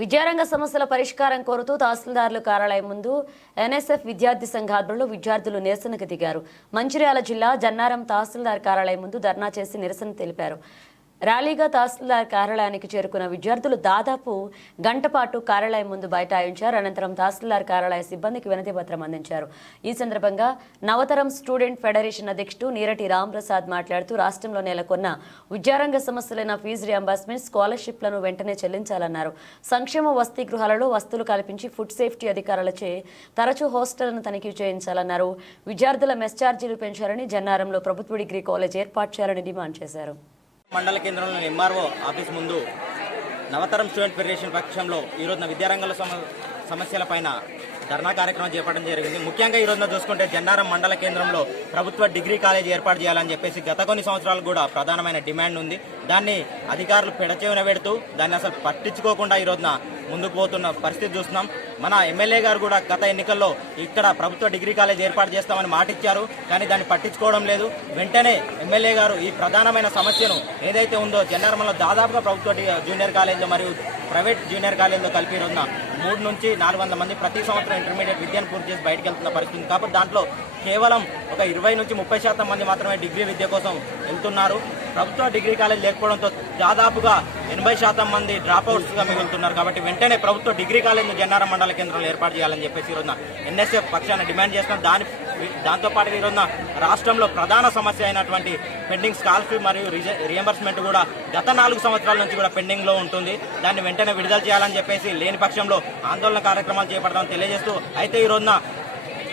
విద్యారంగ సమస్యల పరిష్కారం కోరుతూ తహసీల్దార్ల కార్యాలయం ముందు ఎన్ఎస్ఎఫ్ విద్యార్థి సంఘ ఆధ్వర్యంలో విద్యార్థులు నిరసనకు దిగారు. మంచిర్యాల జిల్లా జన్నారం తహసీల్దార్ కార్యాలయం ముందు ధర్నా చేసి నిరసన తెలిపారు. ర్యాలీగా తహసీల్దార్ కార్యాలయానికి చేరుకున్న విద్యార్థులు దాదాపు గంట పాటు కార్యాలయం ముందు బైఠాయించారు. అనంతరం తహసీల్దార్ కార్యాలయ సిబ్బందికి వినతి పత్రం అందించారు. ఈ సందర్భంగా నవతరం స్టూడెంట్ ఫెడరేషన్ అధ్యక్షుడు నీరటి రాంప్రసాద్ మాట్లాడుతూ రాష్ట్రంలో నెలకొన్న విద్యారంగ సమస్యలైన ఫీజు రియంబర్స్మెంట్, స్కాలర్షిప్లను వెంటనే చెల్లించాలన్నారు. సంక్షేమ వసతి గృహాలలో వస్తువులు కల్పించి ఫుడ్ సేఫ్టీ అధికారులచే తరచూ హాస్టళ్లను తనిఖీ చేయించాలన్నారు. విద్యార్థుల మెస్ ఛార్జీలు పెంచాలని, జన్నారంలో ప్రభుత్వ డిగ్రీ కాలేజ్ ఏర్పాటు చేయాలని డిమాండ్ చేశారు. మండల కేంద్రంలోని ఎంఆర్ఓ ఆఫీస్ ముందు నవతరం స్టూడెంట్ ఫెడరేషన్ పక్షంలో ఈరోజున విద్యారంగంలో సమస్యలపైన ధర్నా కార్యక్రమం చేపట్టడం జరిగింది. ముఖ్యంగా ఈ రోజున చూసుకుంటే జన్నారం మండల కేంద్రంలో ప్రభుత్వ డిగ్రీ కాలేజ్ ఏర్పాటు చేయాలని చెప్పేసి గత కొన్ని సంవత్సరాలు కూడా ప్రధానమైన డిమాండ్ ఉంది. దాన్ని అధికారులు పెడచెవిన పెడుతూ దాన్ని అసలు పట్టించుకోకుండా ఈ రోజున ముందుకు పోతున్న పరిస్థితి చూస్తున్నాం. మన ఎమ్మెల్యే గారు కూడా గత ఎన్నికల్లో ఇక్కడ ప్రభుత్వ డిగ్రీ కాలేజ్ ఏర్పాటు చేస్తామని మాటిచ్చారు, కానీ దాన్ని పట్టించుకోవడం లేదు. వెంటనే ఎమ్మెల్యే గారు ఈ ప్రధానమైన సమస్యను ఏదైతే ఉందో జన్నారంలో దాదాపుగా ప్రభుత్వ జూనియర్ కాలేజీలో మరియు ప్రైవేట్ జూనియర్ కాలేజీలో కలిపి రోజున 300 నుంచి 400 మంది ప్రతి సంవత్సరం ఇంటర్మీడియట్ విద్యను పూర్తి చేసి బయటకు వెళ్తున్న పరిస్థితి. కాబట్టి దాంట్లో కేవలం ఒక 20 నుంచి 30% మంది మాత్రమే డిగ్రీ విద్య కోసం వెళ్తున్నారు. ప్రభుత్వ డిగ్రీ కాలేజ్ లేకపోవడంతో దాదాపుగా 80% మంది డ్రాప్అవుట్స్గా మిగులుతున్నారు. కాబట్టి వెంటనే ప్రభుత్వ డిగ్రీ కాలేజ్ను జన్నారం మండల కేంద్రంలో ఏర్పాటు చేయాలని చెప్పేసి ఈరోజున ఎన్ఎస్ఎఫ్ పక్షాన డిమాండ్ చేస్తున్నాం. దాంతోపాటు ఈరోజున రాష్ట్రంలో ప్రధాన సమస్య అయినటువంటి పెండింగ్ స్కాలర్షిప్ మరియు రియంబర్స్మెంట్ కూడా గత 4 సంవత్సరాల నుంచి కూడా పెండింగ్లో ఉంటుంది. దాన్ని వెంటనే విడుదల చేయాలని చెప్పేసి లేని పక్షంలో ఆందోళన కార్యక్రమాలు చేపడతామని తెలియజేస్తూ, అయితే ఈ రోజున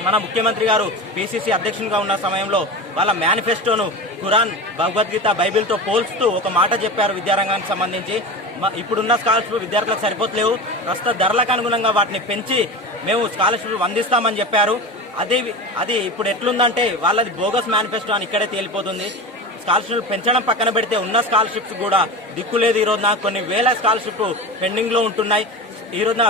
మన ముఖ్యమంత్రి గారు పిసిసి అధ్యక్షునిగా ఉన్న సమయంలో వాళ్ళ మేనిఫెస్టోను ఖురాన్, భగవద్గీత, బైబిల్తో పోల్చుతూ ఒక మాట చెప్పారు విద్యారంగానికి సంబంధించి. ఇప్పుడున్న స్కాలర్షిప్ విద్యార్థులకు సరిపోతలేవు, ప్రస్తుత ధరలకు అనుగుణంగా వాటిని పెంచి మేము స్కాలర్షిప్ అందిస్తామని చెప్పారు. అది ఇప్పుడు ఎట్లుందంటే వాళ్ళది బోగస్ మేనిఫెస్టో అని ఇక్కడే తేలిపోతుంది. స్కాలర్షిప్ పెంచడం పక్కన పెడితే ఉన్న స్కాలర్షిప్స్ కూడా దిక్కులేదు. ఈ రోజున కొన్ని వేల స్కాలర్షిప్ పెండింగ్లో ఉంటున్నాయి. ఈ రోజున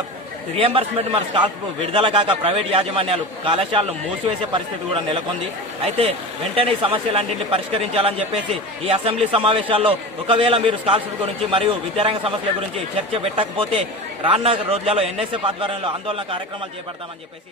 రియంబర్స్మెంట్ మరి స్కాలర్షిప్ విడుదల కాక ప్రైవేట్ యాజమాన్యాలు కళాశాలను మూసివేసే పరిస్థితి కూడా నెలకొంది. అయితే వెంటనే ఈ సమస్యలన్నింటినీ పరిష్కరించాలని చెప్పేసి ఈ అసెంబ్లీ సమావేశాల్లో ఒకవేళ మీరు స్కాలర్షిప్ గురించి మరియు విద్యారంగ సమస్యల గురించి చర్చ పెట్టకపోతే రానున్న రోజులలో ఎన్ఎస్ఎఫ్ ఆధ్వర్యంలో ఆందోళన కార్యక్రమాలు చేపడతామని చెప్పేసి